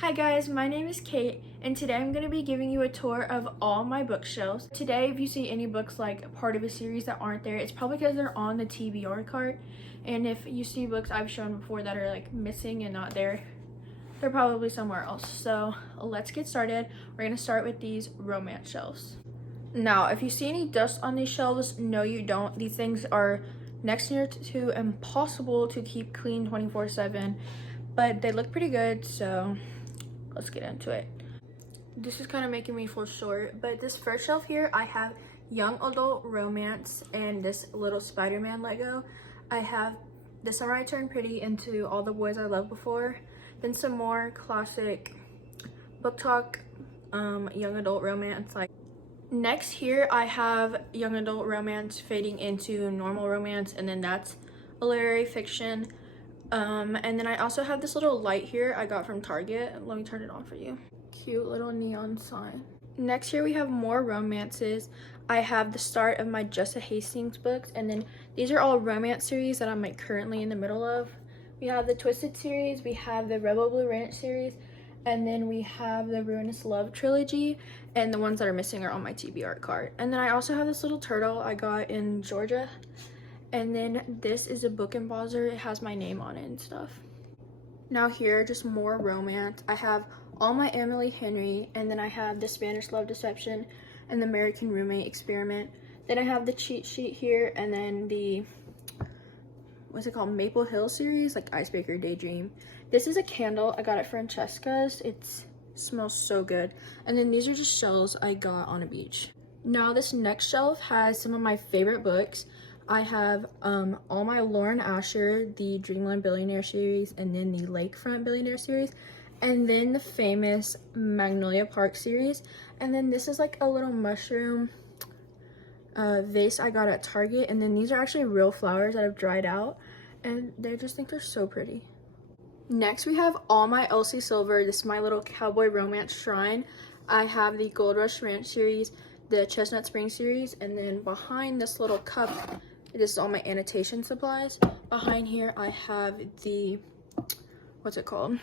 Hi guys, my name is Kate, and today I'm going to be giving you a tour of all my bookshelves. Today, if you see any books like part of a series that aren't there, it's probably because they're on the TBR cart. And if you see books I've shown before that are like missing and not there, they're probably somewhere else. So let's get started. We're going to start with these romance shelves. Now, if you see any dust on these shelves, no you don't. These things are next to impossible to keep clean 24/7, but they look pretty good, so let's get into it. This is kind of making me fall short, but this first shelf here, I have young adult romance and this little Spider-Man Lego. I have The Summer I Turned Pretty into All the Boys I Loved Before, then some more classic book talk young adult romance. Next here I have young adult romance fading into normal romance, and then that's a literary fiction. And then I also have this little light here I got from Target. Let me turn it on for you. Cute little neon sign. Next here we have more romances. I have the start of my Jessa Hastings books, and then these are all romance series that I'm like currently in the middle of. We have the Twisted series, we have the Rebel Blue Ranch series, and then we have the Ruinous Love trilogy, and the ones that are missing are on my TBR cart. And then I also have this little turtle I got in Georgia. And then this is a book embosser. It has my name on it and stuff. Now here, just more romance. I have all my Emily Henry, and then I have the Spanish Love Deception and the American Roommate Experiment. Then I have the cheat sheet here, and then the, what's it called, Maple Hill series, like Icebreaker Daydream. This is a candle. I got it at Francesca's. It smells so good. And then these are just shells I got on a beach. Now this next shelf has some of my favorite books. I have all my Lauren Asher, the Dreamland Billionaire series, and then the Lakefront Billionaire series, and then the famous Magnolia Park series. And then this is like a little mushroom vase I got at Target, and then these are actually real flowers that have dried out, and they just think they're so pretty. Next we have all my Elsie Silver. This is my little cowboy romance shrine. I have the Gold Rush Ranch series, the Chestnut Spring series, and then behind this little cup, this is all my annotation supplies. Behind here I have the, what's it called,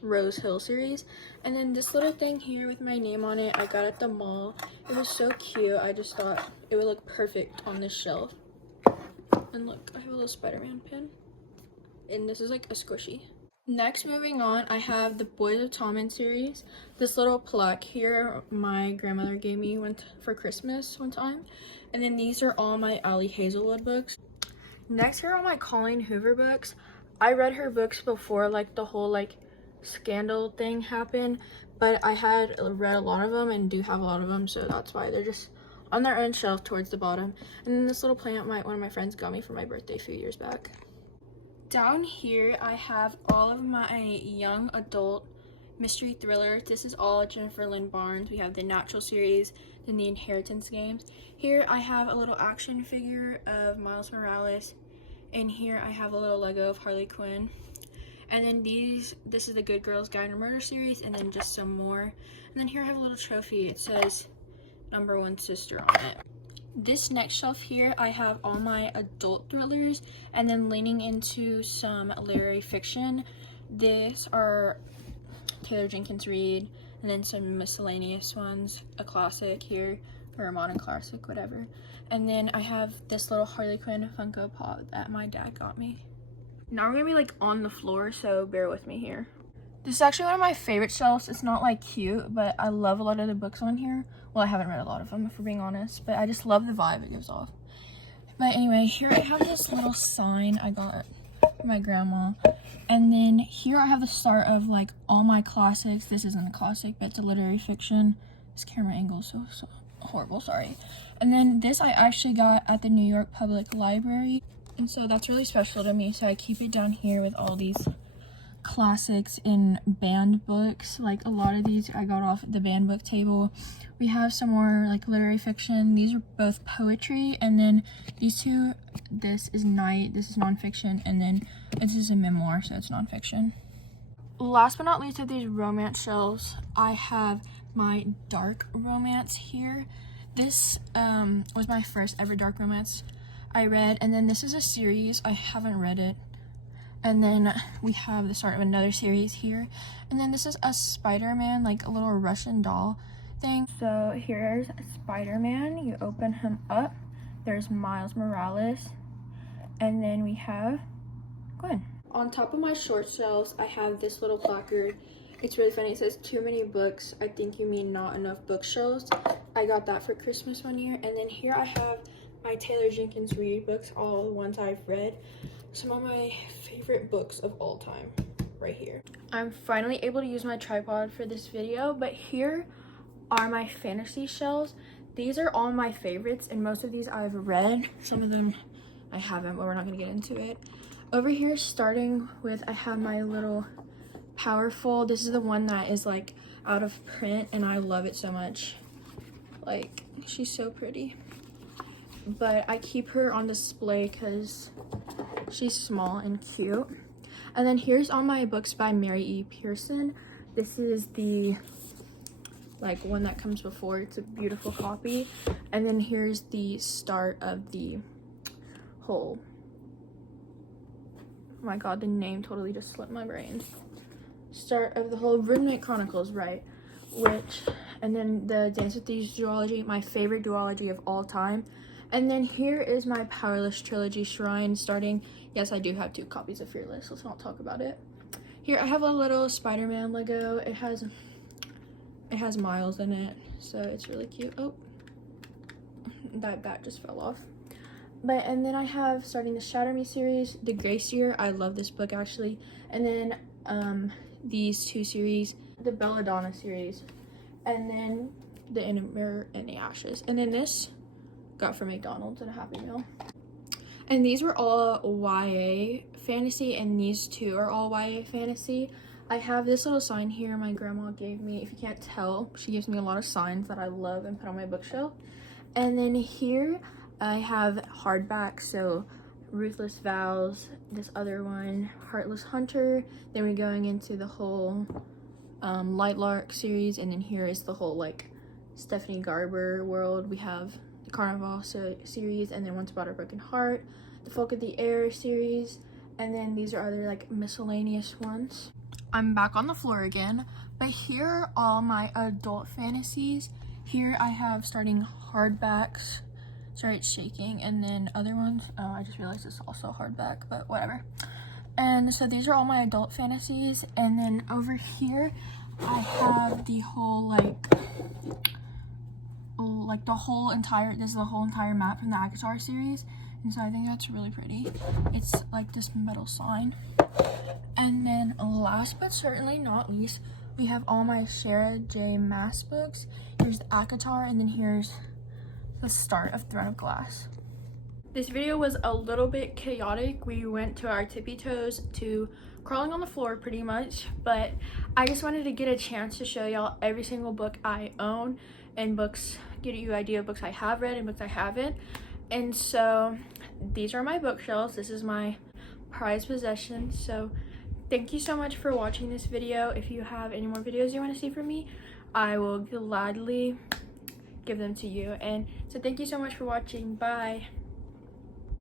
Rose Hill series. And then this little thing here with my name on it, I got at the mall. It was so cute. I just thought it would look perfect on this shelf. And look, I have a little Spider-Man pin. And this is like a squishy. Next, moving on, I have the Boys of Tommen series. This little plaque here my grandmother gave me for Christmas one time. And then these are all my Ali Hazelwood books. Next here are my Colleen Hoover books. I read her books before like the whole like scandal thing happened, but I had read a lot of them and do have a lot of them, so that's why they're just on their own shelf towards the bottom. And then this little plant one of my friends got me for my birthday a few years back. Down here, I have all of my young adult mystery thriller. This is all Jennifer Lynn Barnes. We have the Natural series, then the Inheritance games. Here I have a little action figure of Miles Morales, and here I have a little Lego of Harley Quinn. And then this is the Good Girls Guide to Murder series, and then just some more. And then here I have a little trophy. It says Number One Sister on it. This next shelf here, I have all my adult thrillers, and then leaning into some literary fiction. These are Taylor Jenkins Reid, and then some miscellaneous ones, a classic here, or a modern classic, whatever. And then I have this little Harley Quinn Funko Pop that my dad got me. Now we're gonna be like on the floor, so bear with me here. This is actually one of my favorite shelves. It's not like cute, but I love a lot of the books on here. Well, I haven't read a lot of them, if we're being honest, but I just love the vibe it gives off. But anyway, here I have this little sign I got from my grandma. And then here I have the start of like all my classics. This isn't a classic, but it's a literary fiction. This camera angle is so horrible, sorry. And then this I actually got at the New York Public Library. And so that's really special to me. So I keep it down here with all these classics in banned books. Like a lot of these I got off the banned book table. We have some more like literary fiction. These are both poetry, and then these two, this is Night, this is nonfiction, and then this is a memoir, so it's nonfiction. Last but not least of these romance shelves, I have my dark romance here. This was my first ever dark romance I read, and then this is a series. I haven't read it. And then we have the start of another series here. And then this is a Spider-Man, like a little Russian doll thing. So here's Spider-Man. You open him up. There's Miles Morales. And then we have Gwen. On top of my short shelves, I have this little placard. It's really funny. It says, "Too many books. I think you mean not enough bookshelves." I got that for Christmas one year. And then here I have my Taylor Jenkins Reid books, all the ones I've read. Some of my favorite books of all time right here. I'm finally able to use my tripod for this video, but here are my fantasy shelves. These are all my favorites, and most of these I've read. Some of them I haven't, but we're not gonna get into it. Over here, starting with, I have my little Powerful. This is the one that is like out of print, and I love it so much. Like, she's so pretty. But I keep her on display because she's small and cute. And then here's all my books by Mary E. Pearson. This is the like one that comes before. It's a beautiful copy. And then here's the start of the whole, oh my god, the name totally just slipped my brain. Start of the whole Rhythmic Chronicles, right? And then the Dance with Thieves duology, my favorite duology of all time. And then here is my Powerless Trilogy Shrine starting. Yes, I do have 2 copies of Fearless. Let's not talk about it. Here I have a little Spider-Man Lego. It has Miles in it, so it's really cute. Oh, that bat just fell off. And then I have, starting the Shatter Me series, The Gracier. I love this book actually. And then these 2 series, the Belladonna series, and then the In a Mirror in the Ashes. And then this got from McDonald's at a Happy Meal. And these were all YA fantasy, and these 2 are all YA fantasy. I have this little sign here my grandma gave me. If you can't tell, she gives me a lot of signs that I love and put on my bookshelf. And then here I have hardback, so Ruthless Vows, this other one, Heartless Hunter. Then we're going into the whole Lightlark series, and then here is the whole like Stephanie Garber world. We have the Carnival series, and then Once About a Broken Heart, the Folk of the Air series, and then these are other like miscellaneous ones. I'm back on the floor again, but here are all my adult fantasies. Here I have starting hardbacks. Sorry, it's shaking. And then other ones, oh, I just realized it's also hardback, but whatever. And so these are all my adult fantasies. And then over here I have the whole like the whole entire, this is the whole entire map from the ACOTAR series, and so I think that's really pretty. It's like this metal sign. And then last but certainly not least, we have all my Sarah J. Maas books. Here's the ACOTAR, and then here's the start of Throne of Glass. This video was a little bit chaotic. We went to our tippy toes to crawling on the floor pretty much, but I just wanted to get a chance to show y'all every single book I own, and books, get you an idea of books I have read and books I haven't. And so these are my bookshelves. This is my prized possession. So thank you so much for watching this video. If you have any more videos you want to see from me, I will gladly give them to you. And so thank you so much for watching. Bye.